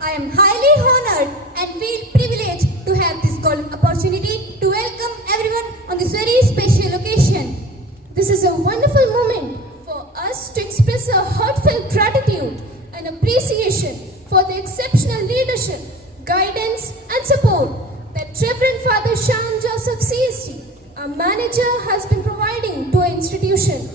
I am highly honored and feel privileged to have this golden opportunity to welcome everyone on this very special occasion. This is a wonderful moment for us to express our heartfelt gratitude and appreciation for the exceptional leadership, guidance and support that Reverend Father Sean Joseph CST, our manager, has been providing to our institution.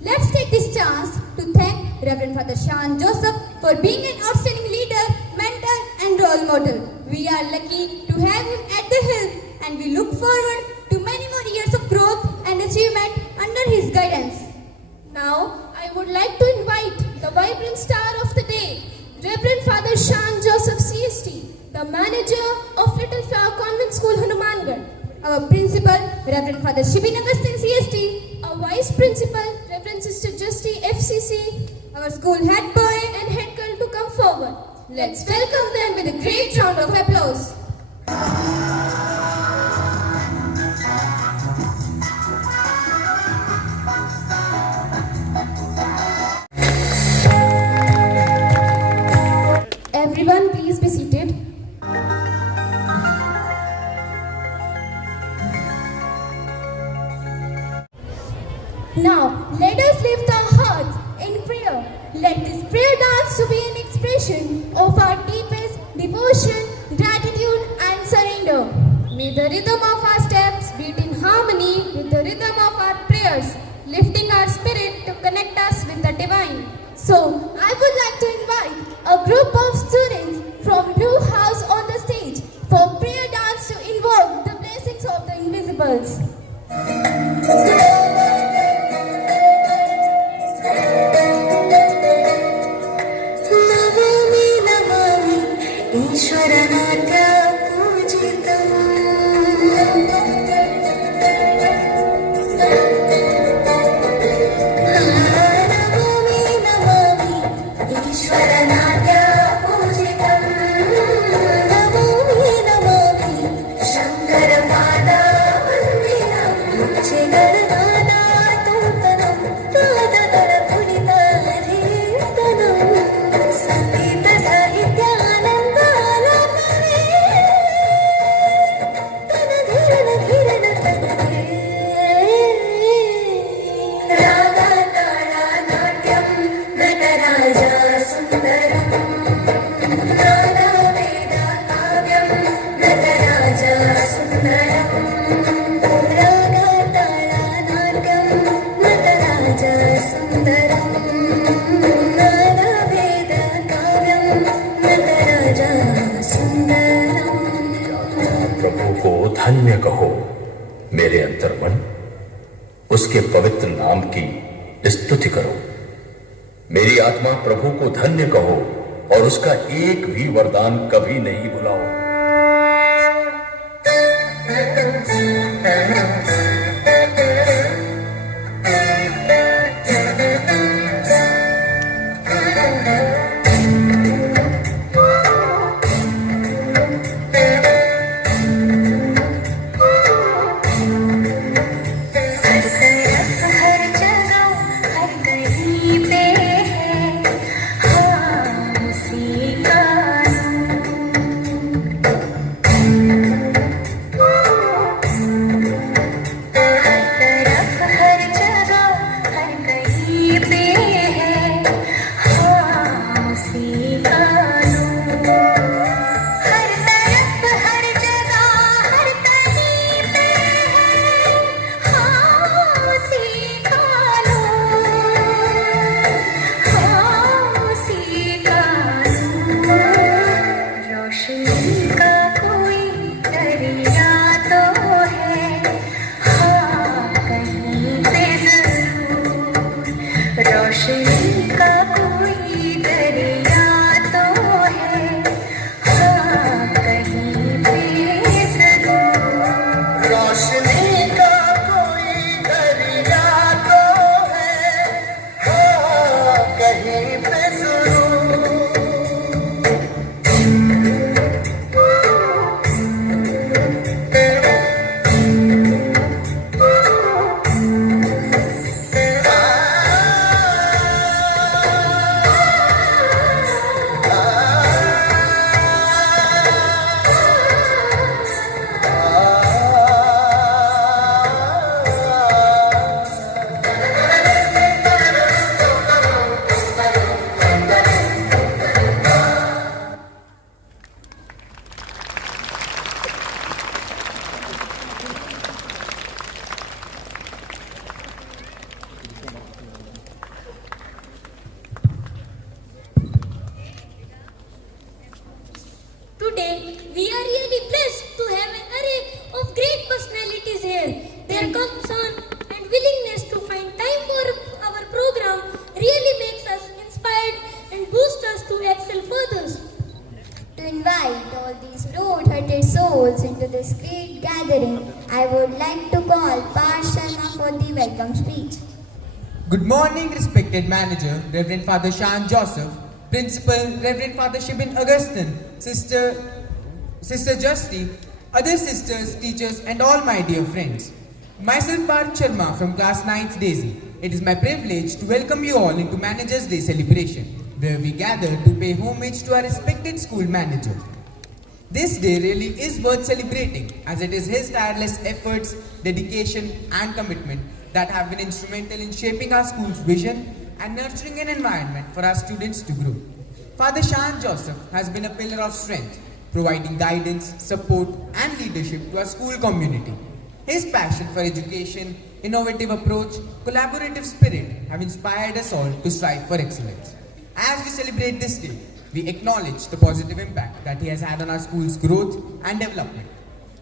Let's take this chance to thank Reverend Father Sean Joseph for being an outstanding leader, mentor and role model. We are lucky to have him at the helm and we look forward to many more years of growth and achievement under his guidance. Now, I would like to invite the vibrant star of the day, Reverend Father Sean Joseph CST, the manager of Little Flower Convent School, Hanumangarh. Our principal, Reverend Father Shibin Augustine CST. Our vice principal, Reverend Sister Justy FCC. Our school head boy and head girl to come forward. Let's welcome them with a great round of applause. Everyone, please be seated. Now, let us lift our hearts in prayer. Let this prayer dance to be an expression of our deepest devotion, gratitude and surrender. May the rhythm of our steps beat in harmony with the rhythm of our prayers, lifting our spirit to connect us with the divine. So, I would like to invite a group of students from Blue House on the stage for prayer dance to invoke the blessings of the invisibles. धन्य कहो मेरे अंतर्मन, उसके पवित्र नाम की स्तुति करो। मेरी आत्मा प्रभु को धन्य कहो और उसका एक भी वरदान कभी नहीं भुलाओ। Today, we are really blessed to have an array of great personalities here. Their concern and willingness to find time for our program really makes us inspired and boost us to excel further. To invite all these broad-hearted souls into this great gathering, I would like to call Parth Sharma for the welcome speech. Good morning, respected manager, Reverend Father Shan Joseph, Principal, Reverend Father Shibin Augustine, Sister Justy, other sisters, teachers, and all my dear friends. Myself, Parth Sharma from Class 9th Daisy. It is my privilege to welcome you all into Manager's Day celebration, where we gather to pay homage to our respected school manager. This day really is worth celebrating, as it is his tireless efforts, dedication, and commitment that have been instrumental in shaping our school's vision and nurturing an environment for our students to grow. Father Shan Joseph has been a pillar of strength, providing guidance, support, and leadership to our school community. His passion for education, innovative approach, collaborative spirit have inspired us all to strive for excellence. As we celebrate this day, we acknowledge the positive impact that he has had on our school's growth and development.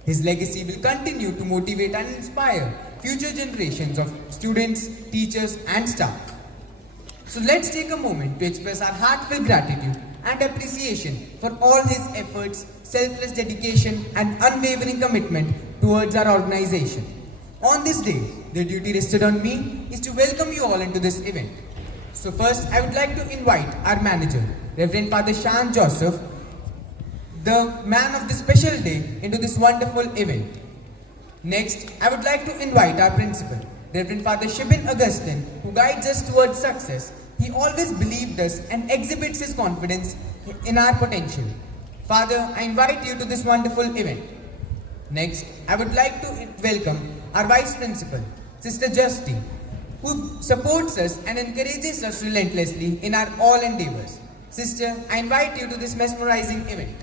His legacy will continue to motivate and inspire future generations of students, teachers, and staff. So let's take a moment to express our heartfelt gratitude and appreciation for all his efforts, selfless dedication, and unwavering commitment towards our organization. On this day, the duty rested on me is to welcome you all into this event. So first, I would like to invite our manager, Reverend Father Shan Joseph, the man of this special day, into this wonderful event. Next, I would like to invite our principal, Reverend Father Shibin Augustine, who guides us towards success. He always believed us and exhibits his confidence in our potential. Father, I invite you to this wonderful event. Next, I would like to welcome our Vice Principal, Sister Justy, who supports us and encourages us relentlessly in our all endeavors. Sister, I invite you to this mesmerizing event.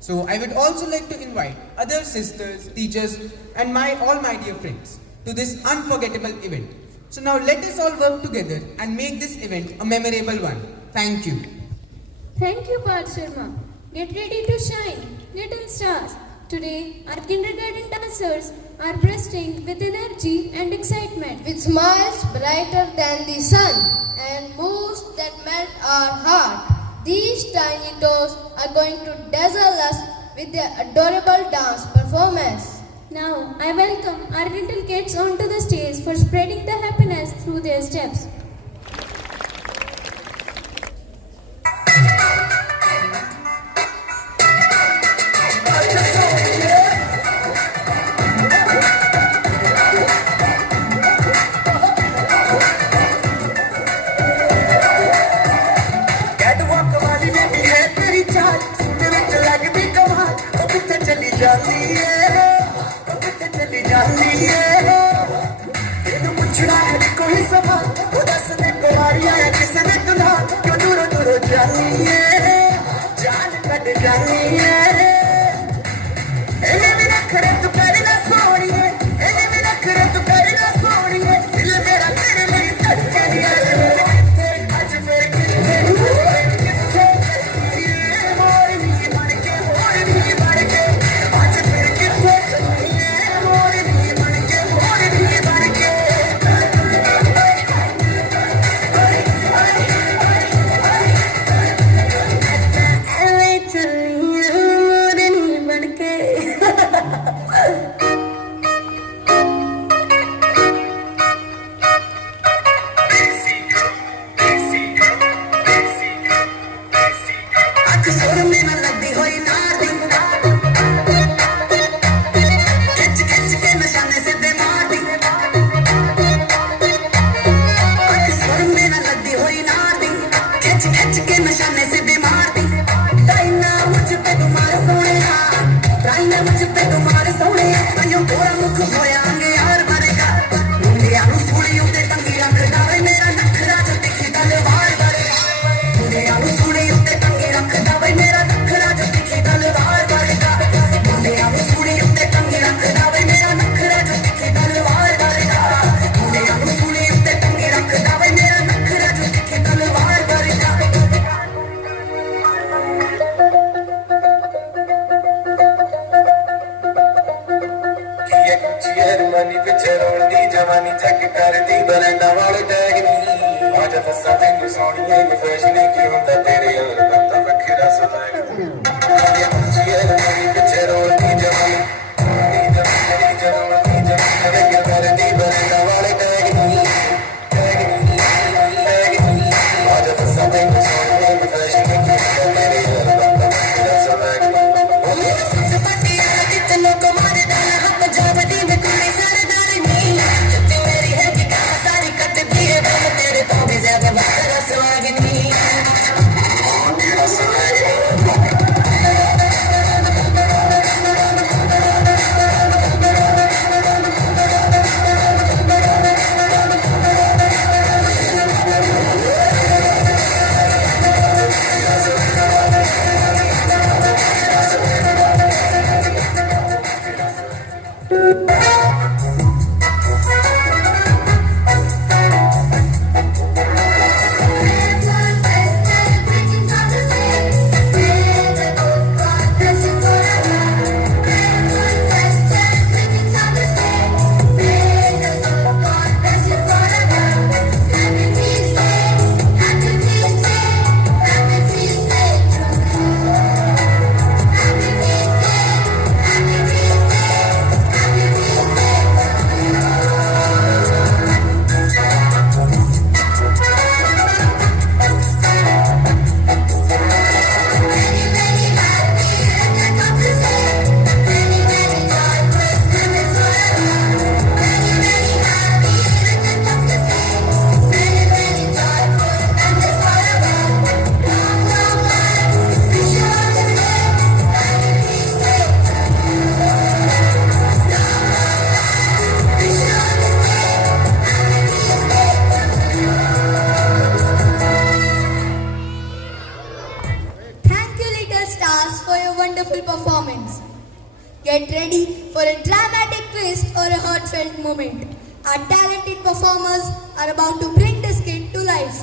So I would also like to invite other sisters, teachers, and all my dear friends to this unforgettable event. So now let us all work together and make this event a memorable one. Thank you. Thank you, Parth Sharma. Get ready to shine, little stars. Today, our kindergarten dancers are bursting with energy and excitement. With smiles brighter than the sun and moves that melt our heart. These tiny toes are going to dazzle us with their adorable dance performance. Now, I welcome our little kids onto the stage for spreading the happiness through their steps. ਪਿੱਛੇ ਰੋਲਦੀ ਜਵਾਨੀ ਚੱਕ ਕਰਦੀ ਬਰੰਡਾ ਵਾਲੇ tag ਨੀ ਆ ਜਾ ਦੱਸਾਂ ਤੈਨੂੰ ਸੋਹਣੀਏ ਨੀ ਫੈਸ਼ਨ ਕੀ ਹੁੰਦਾ ਤੇਰੇ ਯਾਰ ਦਾ ਤਾਂ ਵੱਖਰਾ ਸਵੈਗ ਇਹ ਪੁੱਛੀਏ ਨੀ ਪਿੱਛੇ ਰੋਲਦੀ ਜਵਾਨੀ ਰੋਲਦੀ ਜਵਾਨੀ ਕਰਦੀ ਬਰੰਡਾ ਵਾਲੇ ਟੈਗ ਨੀ ਆ ਜਾ ਦੱਸਾਂ ਤੈਨੂੰ ਸੋਹਣੀਏ ਨੀ ਫੈਸ਼ਨ ਕੀ ਹੁੰਦਾ ਤੇਰੇ ਯਾਰ ਦਾ ਤਾਂ ਵੱਖਰਾ ਸਵੈਗ ਲੋਕ ਮਾਰਦਾ ਨਾ ਹੱਥ ਜਾਵਦੀ ਮੈਂ ਕੋਈ ਸਰਦਾਰ ਨਹੀਂ ਤੇ ਮੇਰੀ ਹੈ ਕਿ ਕੰਮ ਸਾਰੀ ਕੱਟਦੀ ਹੈ ਮੈਂ ਤੇਰੇ ਤੋਂ ਵੀ ਜ਼ਿਆਦਾ ਵੱਖਰਾ ਸਵਾਗ ਨਹੀਂ ਤੇਰਾ ਸਵਾਗ performance. Get ready for a dramatic twist or a heartfelt moment. Our talented performers are about to bring this skit to life.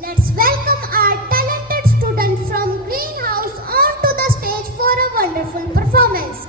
Let's welcome our talented student from Greenhouse onto the stage for a wonderful performance.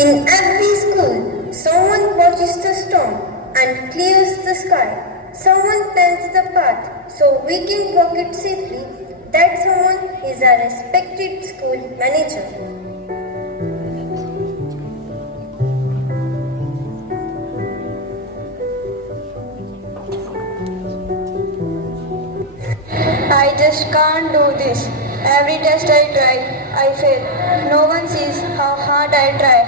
In every school, someone watches the storm and clears the sky. Someone plans the path so we can walk it safely. That someone is a respected school manager. I just can't do this. Every test I try, I fail. No one sees how hard I try,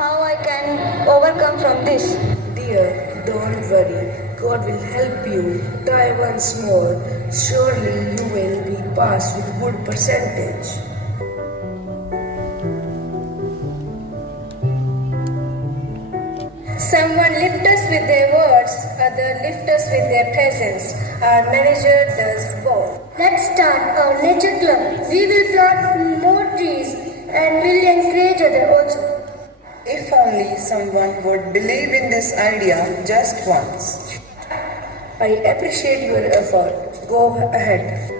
how I can overcome from this. Dear, don't worry. God will help you. Try once more. Surely you will be passed with good percentage. Someone lift us with their words, other lift us with their presence. Our manager does both. Let's start our nature club. We will plant more trees and will encourage others also. If only someone would believe in this idea just once. I appreciate your effort. Go ahead.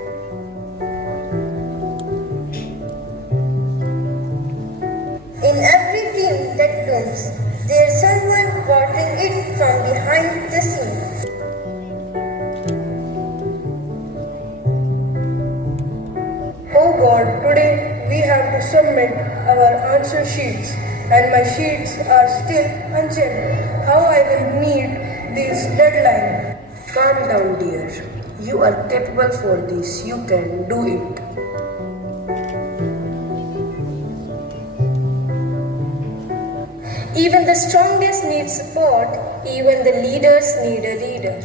In every dream that blooms, there's someone watering it from behind the scenes. Oh God, today we have to submit our answer sheets and my sheets are still unchecked. How I will meet this deadline? Calm down, dear. You are capable for this. You can do it. Even the strongest need support, even the leaders need a leader.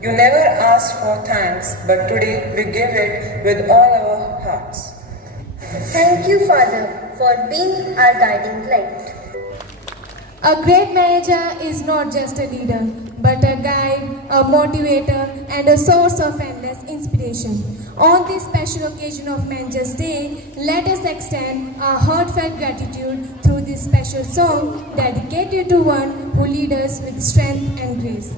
You never asked for thanks, but today we give it with all our hearts. Thank you, Father, for being our guiding light. A great manager is not just a leader, but a guide a motivator, and a source of endless inspiration. On this special occasion of Managers Day, let us extend our heartfelt gratitude through this special song dedicated to one who leads us with strength and grace.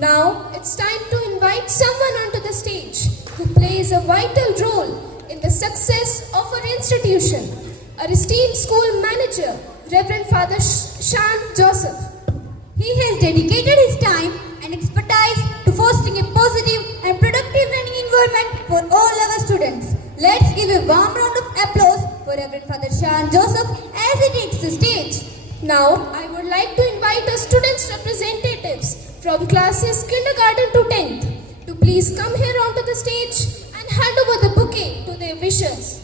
Now it's time to invite someone onto the stage who plays a vital role in the success of our institution. Our esteemed school manager, Reverend Father Sean Joseph. He has dedicated his time and expertise to fostering a positive and productive learning environment for all our students. Let's give a warm round of applause for Reverend Father Sean Joseph as he takes the stage. Now, I would like to invite our students' representatives from classes kindergarten to 10th to please come here onto the stage and hand over the bouquet to their wishers.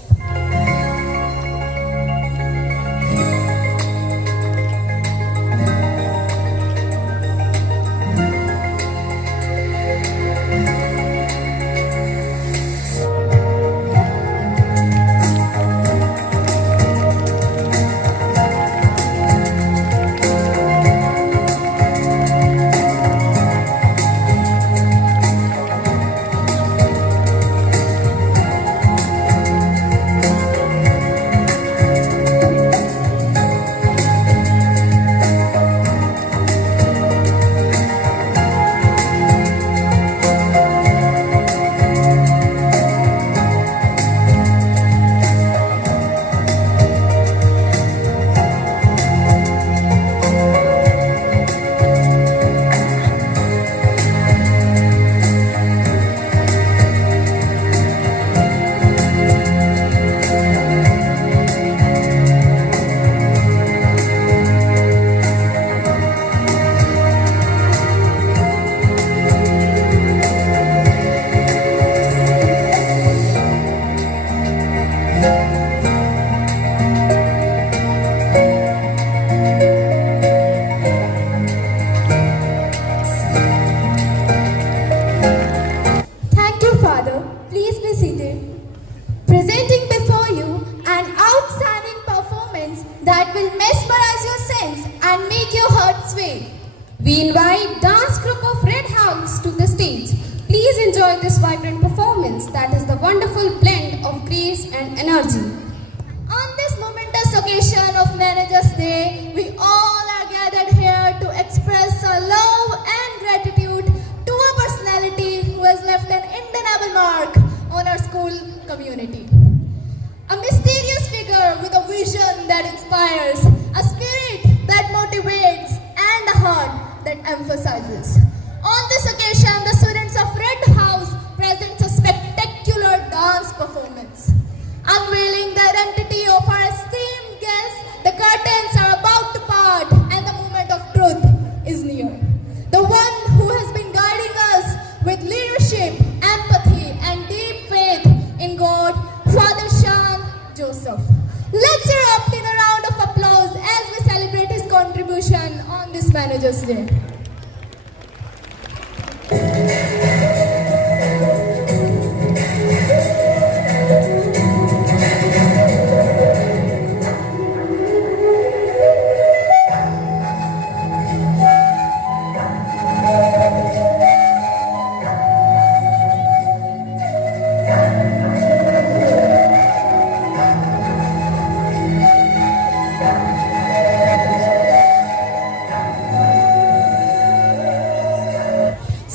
today. Presenting before you an outstanding performance that will mesmerize your sense and make your heart sway. We invite dance group of Red House to the stage. Please enjoy this vibrant performance that is the wonderful blend of grace and energy. On this momentous occasion of Managers Day, we all are gathered here to express our love and gratitude to a personality who has left an indelible mark on our school community. A mysterious figure with a vision that inspires, a spirit that motivates, and a heart that emphasizes. On this occasion, the students of Red House present a spectacular dance performance. Unveiling the identity of our esteemed guests, the curtains are about to part and the moment of truth is near. The one who has been guiding us with leadership, empathy, and deep faith in God, Father Sean Joseph. Let's erupt in a round of applause as we celebrate his contribution on this Managers Day.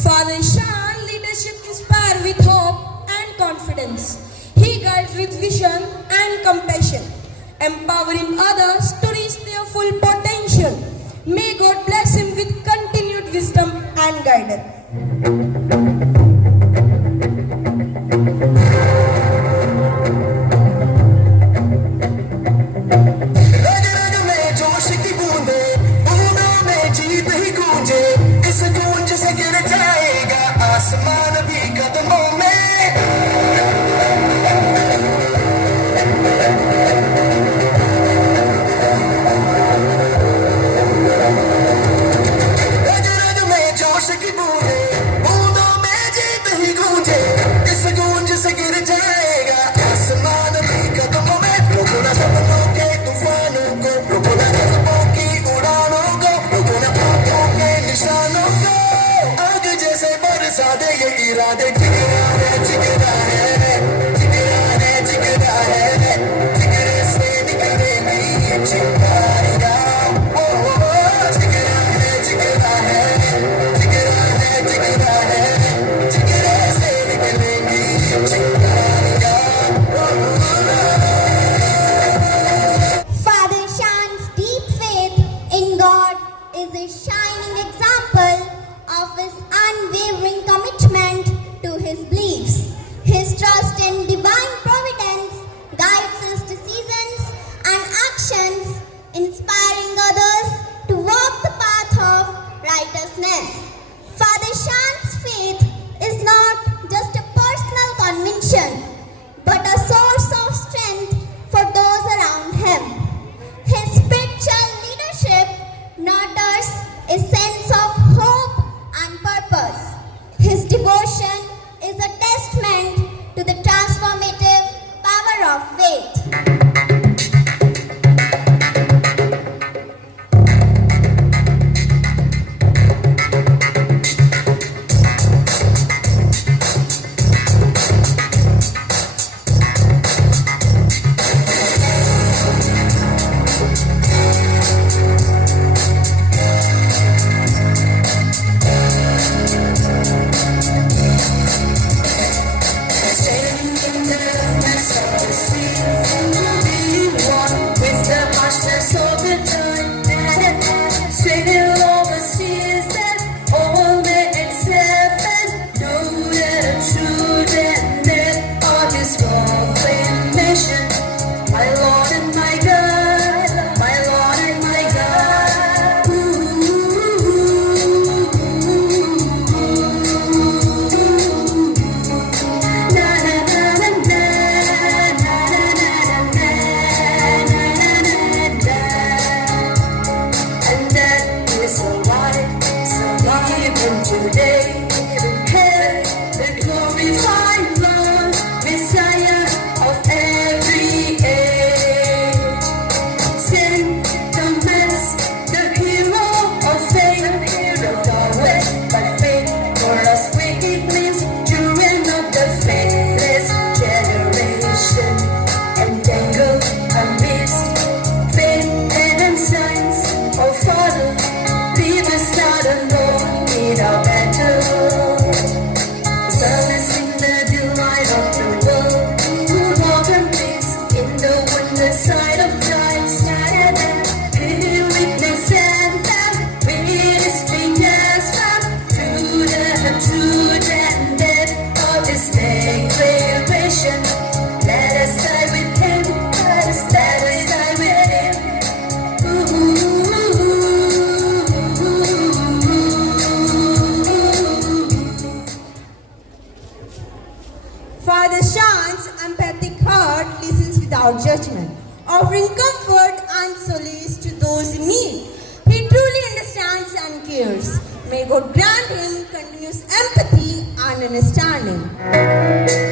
Father Shan leadership inspires with hope and confidence. He guides with vision and compassion, empowering others to reach their full potential. May God bless him with continued wisdom and guidance. रग रग में जोश की बूंदे, बूंदों में जीत ही गूंजे, इस गूंज से गिर जाएगा आसमान भी कदमों में। रग रग में जोश की बूंदे, बूंदों में जीत ही गूंजे, इस गूंज से गिर जाएगा आसमान भी कदमों में। रोको ना सपनों के तूफानों को, रोको ना जज्बों की उड़ानों को, रोको ना आंखों के निशानों को। आग जैसे बरसा दे ये इरादे, जिगरा है जिगरा है, जिगरा है जिगरा है, जिगरे से निकलेगी ये चिंगारियां। ओ जिगरा है जिगरा है, जिगरा है जिगरा है, जिगरे से निकलेगी ये चिंगारियां। Father Shan's deep faith in God is a shining example of his unwavering commitment to Father Shan's empathic heart listens without judgment, offering comfort and solace to those in need. He truly understands and cares. May God grant him continuous empathy and understanding.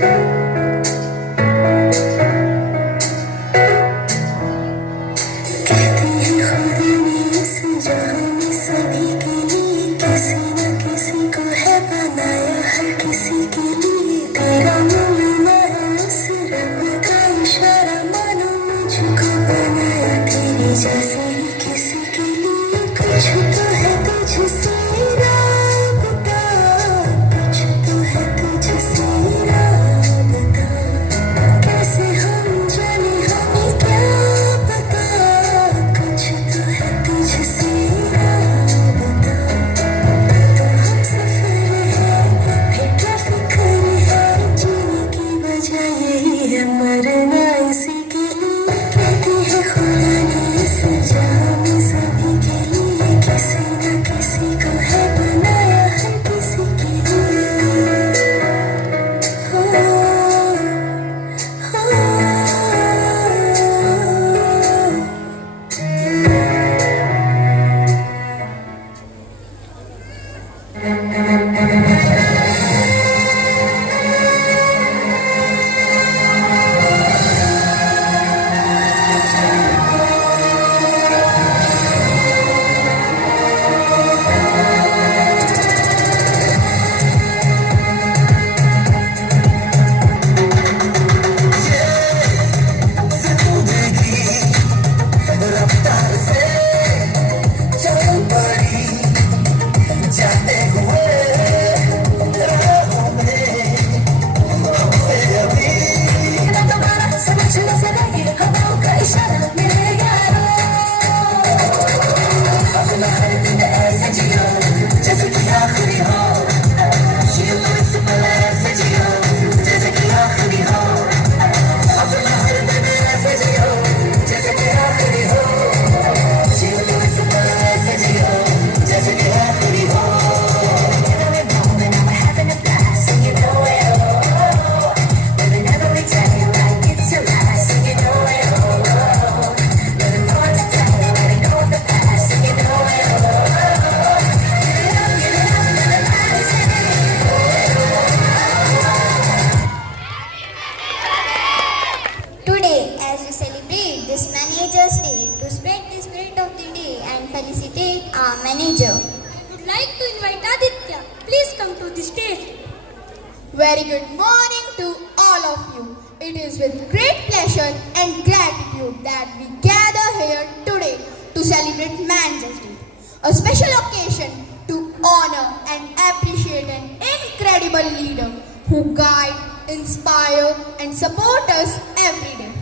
Very good morning to all of you. It is with great pleasure and gratitude that we gather here today to celebrate Manager's Day, a special occasion to honor and appreciate an incredible leader who guide, inspire and support us every day.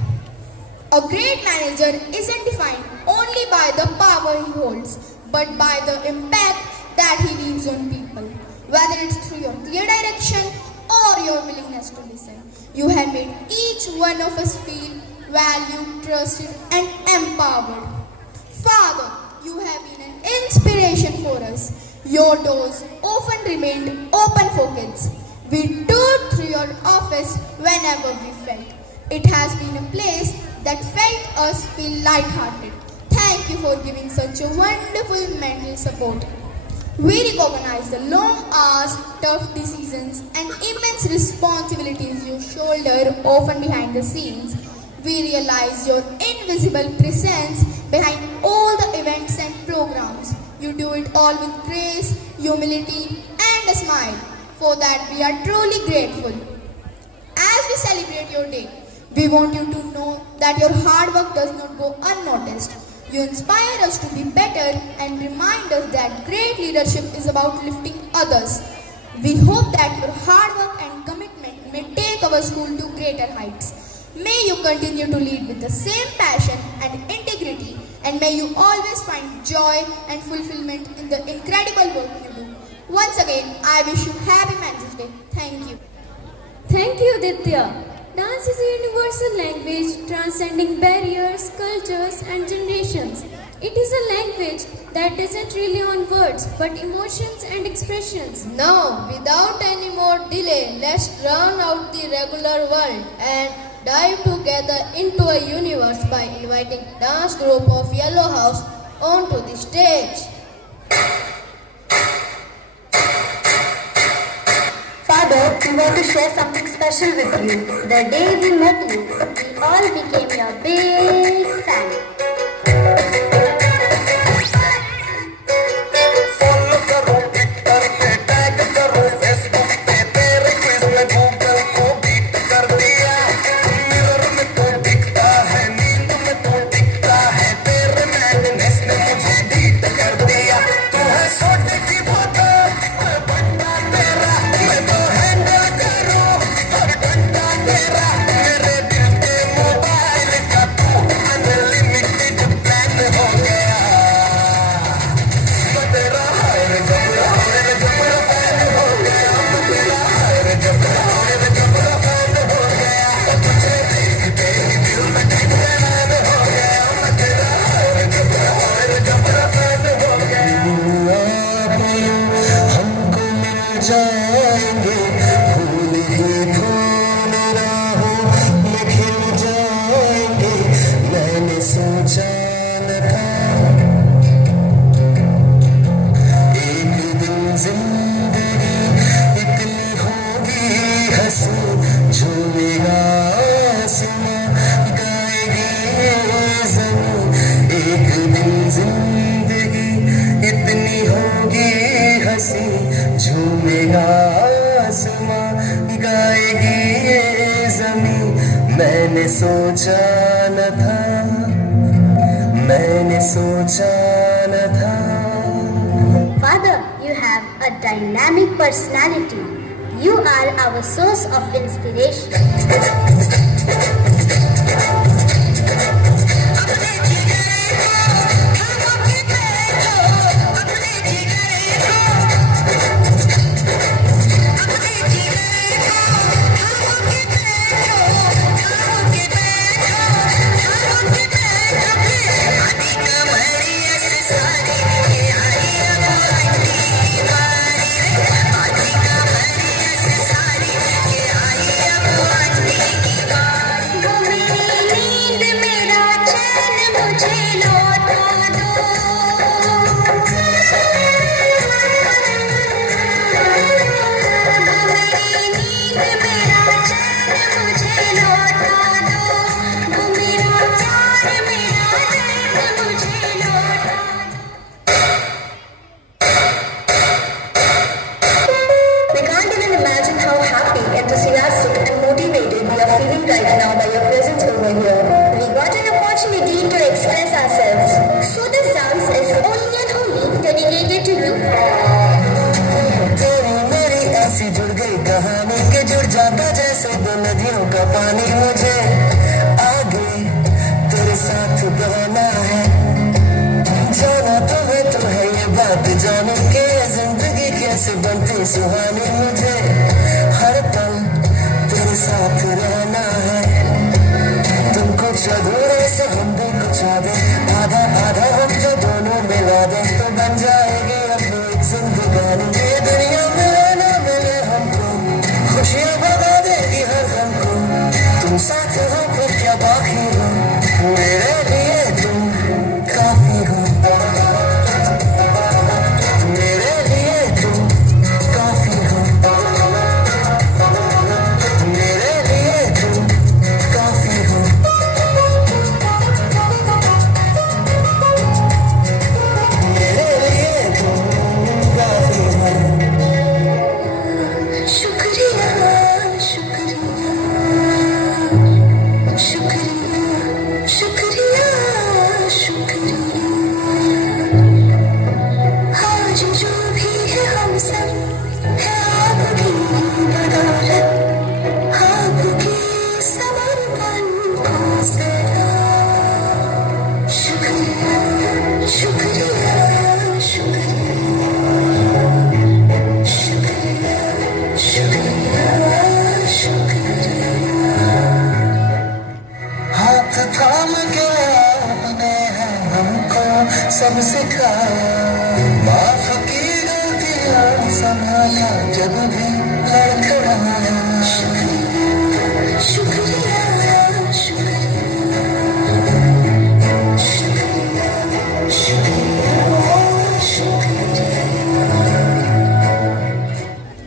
A great manager isn't defined only by the power he holds, but by the impact that he leaves on people. Whether it's through your clear direction or your willingness to listen, you have made each one of us feel valued, trusted and empowered. Father, you have been an inspiration for us. Your doors often remained open for kids. We toured through your office whenever we felt. It has been a place that felt us feel light-hearted. Thank you for giving such a wonderful mental support. We recognize the long hours, tough decisions and immense responsibilities you shoulder often behind the scenes. We realize your invisible presence behind all the events and programs. You do it all with grace, humility and a smile. For that we are truly grateful. As we celebrate your day, we want you to know that your hard work does not go unnoticed. You inspire us to be better and remind us that great leadership is about lifting others. We hope that your hard work and commitment may take our school to greater heights. May you continue to lead with the same passion and integrity, and may you always find joy and fulfillment in the incredible work you do. Once again, I wish you happy Manager's Day. Thank you. Thank you, Ditya. Dance is a universal language transcending barriers, cultures and generations. It is a language that isn't really on words, but emotions and expressions. Now, without any more delay, let's drown out the regular world and dive together into a universe by inviting dance group of Yellow House onto the stage. Father, we want to share something special with you. The day we met you, we all became your big fan. Follow करो Twitter पे tag करो Facebook पे तेरे quiz में Google को beat कर दिया mirror में तो दिखता है नींद में तो दिखता है तेरे मैडनेस ने मुझे बीट कर दिया तू है सोटे की बोतल मैं बंदा तेरा मैं तो हैंडल करूं हर घंटा तेरा मेरे दिल के मोबाइल का तू अनलिमिटेड प्लान हो गया जाएंगे फूल ही फूल राहों में खिल जाएंगे मैंने सोचा न था एक दिन जिंदगी इतनी होगी हंसी झूमेगा आसमां गाएगी ज़मीं एक दिन जिंदगी इतनी होगी हंसी झूमेगा आसमां गाएगी ये ज़मीं मैंने सोचा न था मैंने सोचा न था Father, you have a dynamic personality. You are our source of inspiration. कहानी के जुड़ जाता जैसे दो नदियों का पानी मुझे आगे तेरे साथ बहना है जाना तुम्हें तो है ये बात जानो के जिंदगी कैसे बनती सुहानी मुझे हर पल तेरे साथ रहना है तुम कुछ अधूरे से हम भी कुछ आधे आधा आधा हम जो दोनों मिला दे तो बन जाएगी अब एक जिंदगानी ये दुनिया मिले ना मिले हमको खुशियाँ भगा देगी हर गम को तुम साथ हो फिर क्या बाकी हो मेरे लिए तुम काफी हो मेरे लिए तुम काफी हो मेरे लिए तुम काफी हो मेरे लिए तुम काफी हो शुक्रिया शुक्रिया सब सिखा माफ की गलतियां संभाला जब भी लड़खड़ाया शुक्रिया शुक्रिया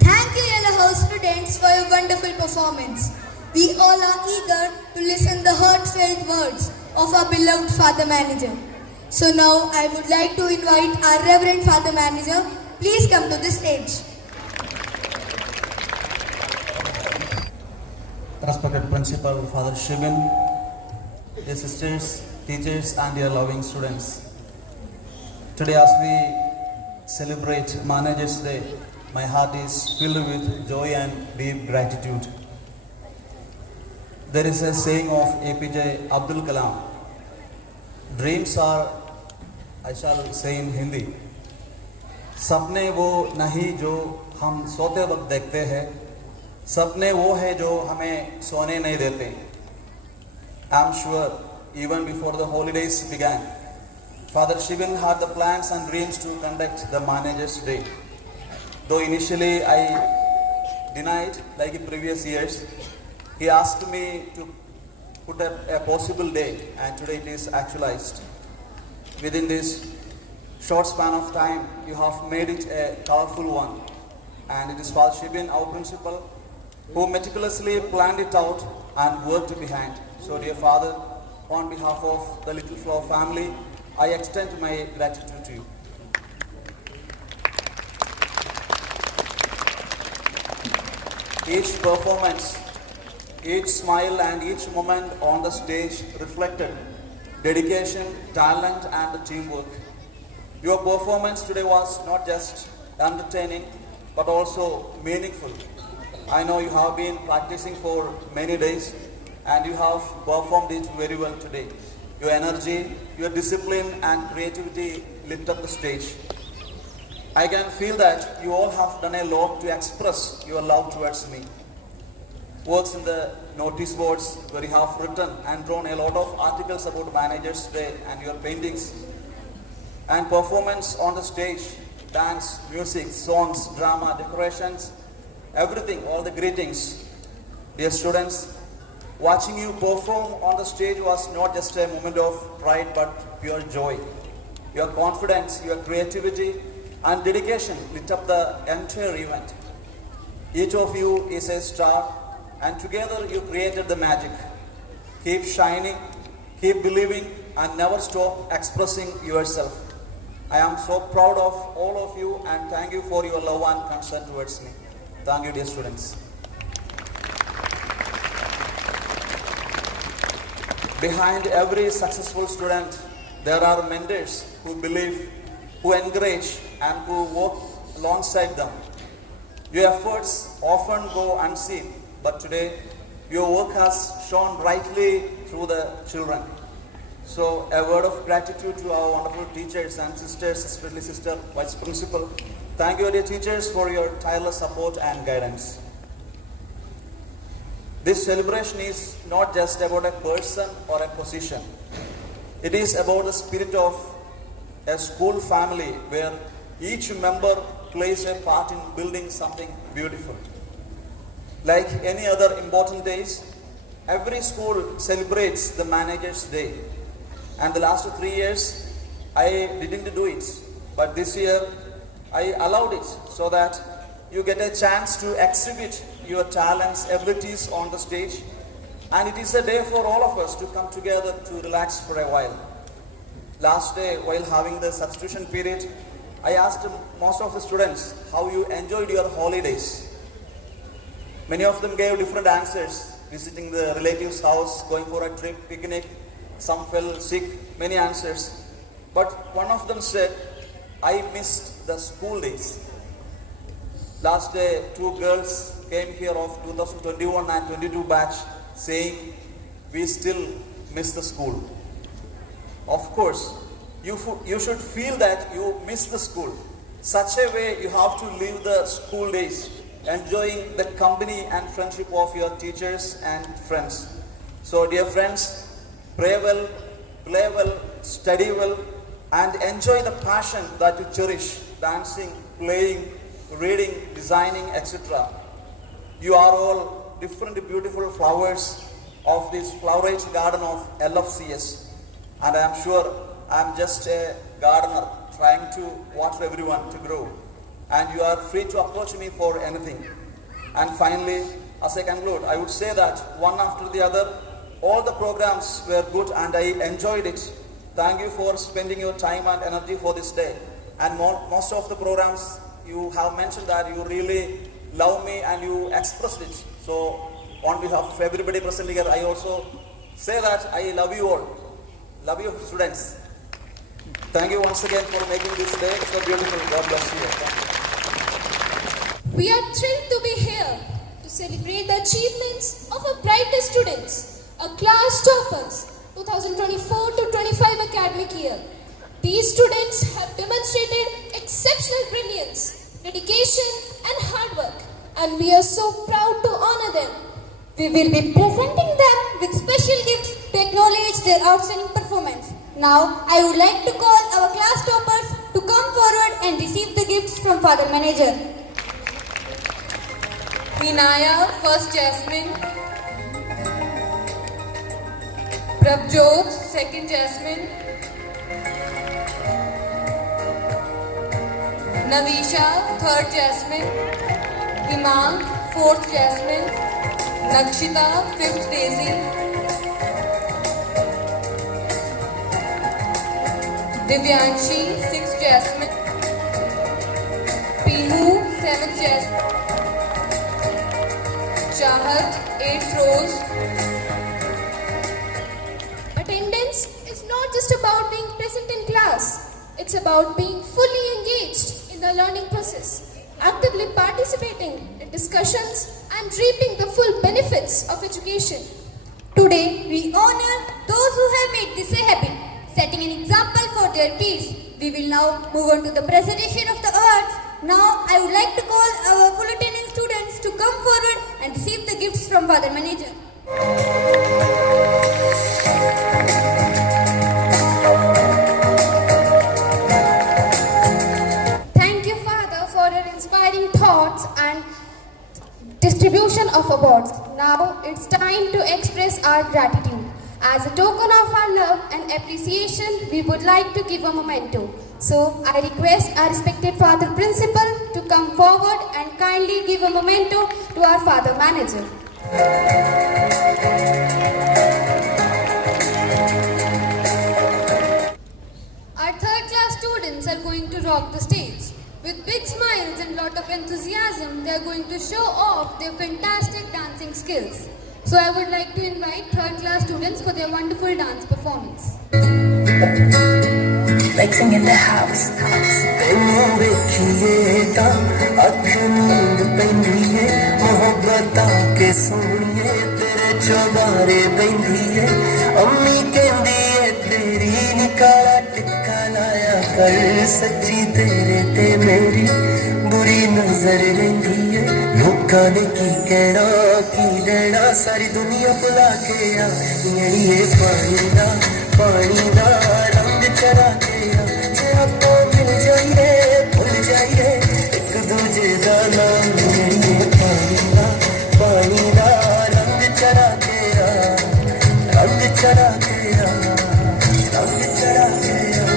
Thank you, Yellow House students, for your wonderful performance. We all are eager to listen the heartfelt words of our beloved Father Manager. So now I would like to invite our Reverend Father Manager. Please come to the stage. Respected Principal Father Shibin, dear sisters, teachers and dear loving students. Today as we celebrate Managers Day, my heart is filled with joy and deep gratitude. There is a saying of APJ Abdul Kalam, dreams are, I shall say in Hindi, सपने वो नहीं जो हम सोते वक्त देखते हैं, सपने वो है जो हमें सोने नहीं देते. I am sure even before the holidays began, Father Shibin had the plans and dreams to conduct the Managers Day. Though initially I denied, like in previous years, he asked me to put up a possible day, and today it is actualized. Within this short span of time, you have made it a colorful one, and it is Father Shibin, our principal, who meticulously planned it out and worked behind. So dear Father, on behalf of the Little Flower family, I extend my gratitude to you. Each performance, each smile and each moment on the stage reflected dedication, talent and teamwork. Your performance today was not just entertaining but also meaningful. I know you have been practicing for many days and you have performed it very well today. Your energy, your discipline and creativity lit up the stage. I can feel that you all have done a lot to express your love towards me. Works in the notice boards where you have written and drawn a lot of articles about Managers Day and your paintings. And performance on the stage, dance, music, songs, drama, decorations, everything, all the greetings. Dear students, watching you perform on the stage was not just a moment of pride but pure joy. Your confidence, your creativity and dedication lit up the entire event. Each of you is a star and together you created the magic. Keep shining, keep believing and never stop expressing yourself. I am so proud of all of you and thank you for your love and concern towards me. Thank you, dear students. Behind every successful student, there are mentors who believe, who encourage and who work alongside them. Your efforts often go unseen, but today your work has shone brightly through the children. So a word of gratitude to our wonderful teachers and sisters, especially Sister Vice Principal. Thank you, dear teachers, for your tireless support and guidance. This celebration is not just about a person or a position. It is about the spirit of a school family where each member plays a part in building something beautiful. Like any other important days, every school celebrates the Managers Day. And the last 3 years, I didn't do it. But this year, I allowed it so that you get a chance to exhibit your talents, abilities on the stage. And it is a day for all of us to come together to relax for a while. Last day, while having the substitution period, I asked most of the students how you enjoyed your holidays. Many of them gave different answers, visiting the relative's house, going for a trip, picnic, some fell sick, many answers. But one of them said, I missed the school days. Last day, 2 girls came here of 2021 and 22 batch saying, we still miss the school. Of course, you should feel that you miss the school. Such a way you have to live the school days, enjoying the company and friendship of your teachers and friends. So dear friends, pray well, play well, study well, and enjoy the passion that you cherish, dancing, playing, reading, designing, etc. You are all different beautiful flowers of this flower-rich garden of LFCS. And I am sure I am just a gardener trying to water everyone to grow. And you are free to approach me for anything. And finally, as I conclude, I would say that one after the other, all the programs were good and I enjoyed it. Thank you for spending your time and energy for this day. And most of the programs you have mentioned that you really love me and you expressed it. So on behalf of everybody present here, I also say that I love you all. Love you students. Thank you once again for making this day so beautiful. God bless you. Thank you. We are thrilled to be here to celebrate the achievements of our brightest students, our class toppers, 2024 to 25 academic year. These students have demonstrated exceptional brilliance, dedication and hard work, and we are so proud to honor them. We will be presenting them with special gifts to acknowledge their outstanding performance. Now, I would like to call our class toppers to come forward and receive the gifts from Father Manager. Hinaya, first Jasmine. Prabjot, second Jasmine. Navisha, third Jasmine. Himang, fourth Jasmine. Nakshita, fifth Daisy. Divyanshi, sixth Jasmine. Pihu, seventh Jasmine. Chahat, 8th Rose. Attendance is not just about being present in class. It's about being fully engaged in the learning process, actively participating in discussions and reaping the full benefits of education. Today, we honor those who have made this a habit, setting an example for their peers. We will now move on to the presentation of the awards. Now, I would like to call our full attendance students to come forward and receive the gifts from Father Manager. Thank you, Father, for your inspiring thoughts and distribution of awards. Now it's time to express our gratitude. As a token of our love and appreciation, we would like to give a memento. So I request our respected Father Principal to come forward and kindly give a memento to our Father Manager. Our third class students are going to rock the stage. With big smiles and lot of enthusiasm, they are going to show off their fantastic dancing skills. So I would like to invite third class students for their wonderful dance performance. Flexing in the house. सच्ची तेरे ते मेरी बुरी नजर रही है लोकां ने की कहना की लेना सारी दुनिया भुला के आ ये पानी दा रंग चढ़ा के आ जे आपको मिल जाइए भूल जाइए एक दूजे दा नाम ये पानी दा रंग चढ़ा के आ रंग चढ़ा के आ रंग चढ़ा के आ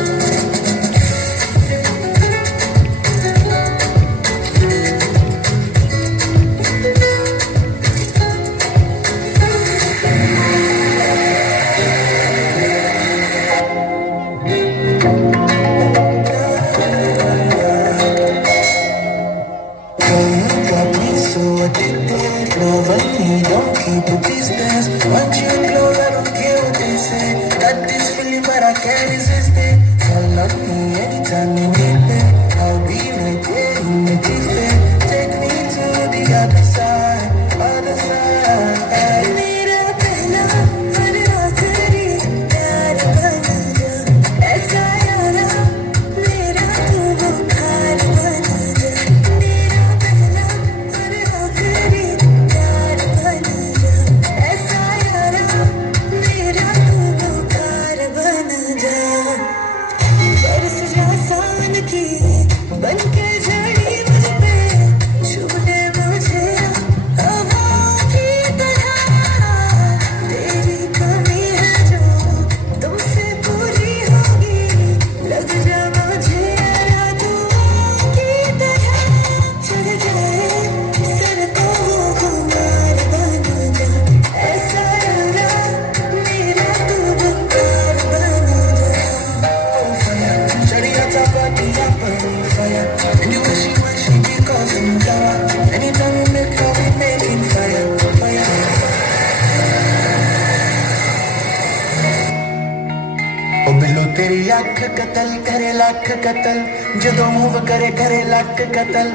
तेरी अख कतल करे लख कतल जदों मूव करे करे लख कतल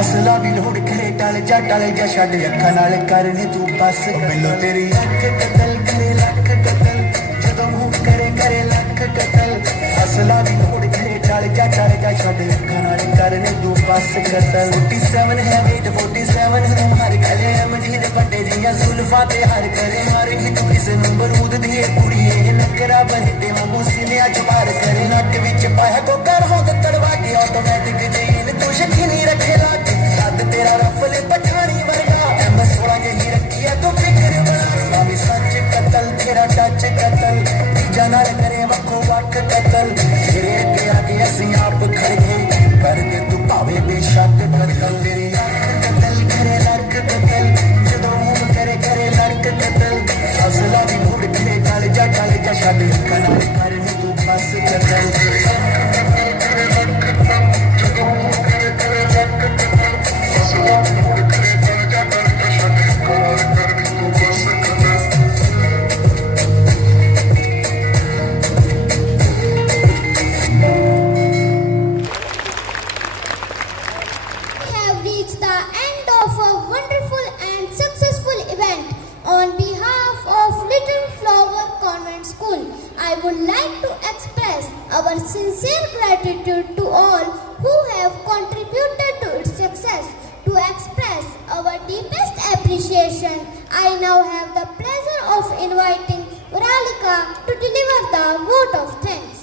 असला भी लोड करे टल जा छड़ अखां नाल करने तू बस बिल्लो तेरी अख कतल करे लख कतल जदों मूव करे करे लख कतल असला भी लोड करे टल जा छड़ अखां नाल करने तू बस कतल 47 है वेट 47 है हर गले मजीद बड़े जिया जुल्फा ते हर करे मारे ही तू किस नंबर उद दी कुड़ी ए नकरा बहते वांगू सीने अच मार करे नक विच पाया को कर हो तड़वा के ऑटोमेटिक जीन तू शकी नहीं रखे लाग कद तेरा रफल पठानी वर्गा एमएस 16 यही रखी है तो फिक्र बना स्वामी सच कतल तेरा टच कतल तीजा नाल करे वखो वख कतल तेरे अगे आके ਅਸੀਂ आप खड़े कर दे तू भावे बेशक कतल तेरी अख कतल करे लख कतल जदों मूव करे करे लख कतल असला भी लोड करे टल जा छड़ कनाल करने तू बस कतल Have reached the end of a wonderful and successful event. On behalf of Little Flower Convent School, I would like to express our sincere gratitude to all who have contributed to its success. To express our deepest appreciation, I now have the pleasure of inviting Uralika to deliver the vote of thanks.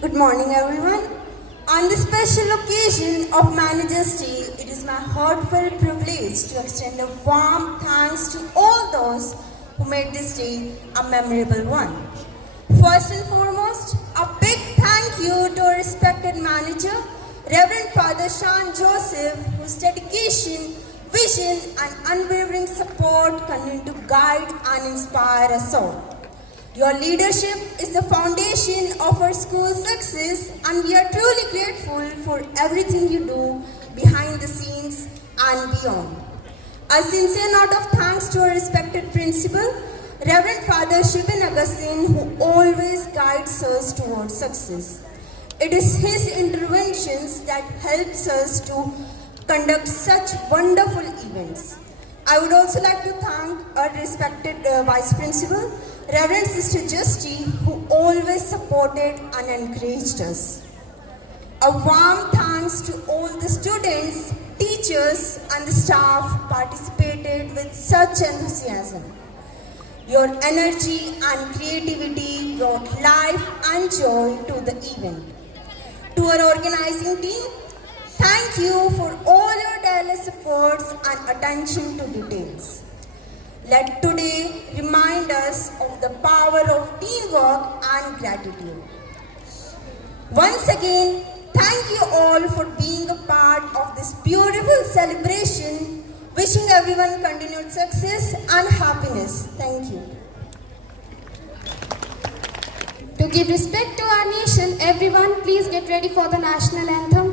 Good morning, everyone. On this special occasion of Manager's Day, it is my heartfelt privilege to extend a warm thanks to all those who made this day a memorable one. First and foremost, a big thank you to our respected manager, Reverend Father Sean Joseph, whose dedication, vision and unwavering support continue to guide and inspire us all. Your leadership is the foundation of our school's success, and we are truly grateful for everything you do behind the scenes and beyond. A sincere note of thanks to our respected principal, Reverend Father Shibin Augustine, who always guides us towards success. It is his interventions that helps us to conduct such wonderful events. I would also like to thank our respected Vice Principal, Reverend Sister Justy, who always supported and encouraged us. A warm thanks to all the students, teachers and the staff participated with such enthusiasm. Your energy and creativity brought life and joy to the event. To our organizing team, thank you for all your tireless efforts and attention to details. Let today remind us of the power of teamwork and gratitude. Once again, thank you all for being a part of this beautiful celebration. Wishing everyone continued success and happiness. Thank you. To give respect to our nation, everyone please get ready for the national anthem.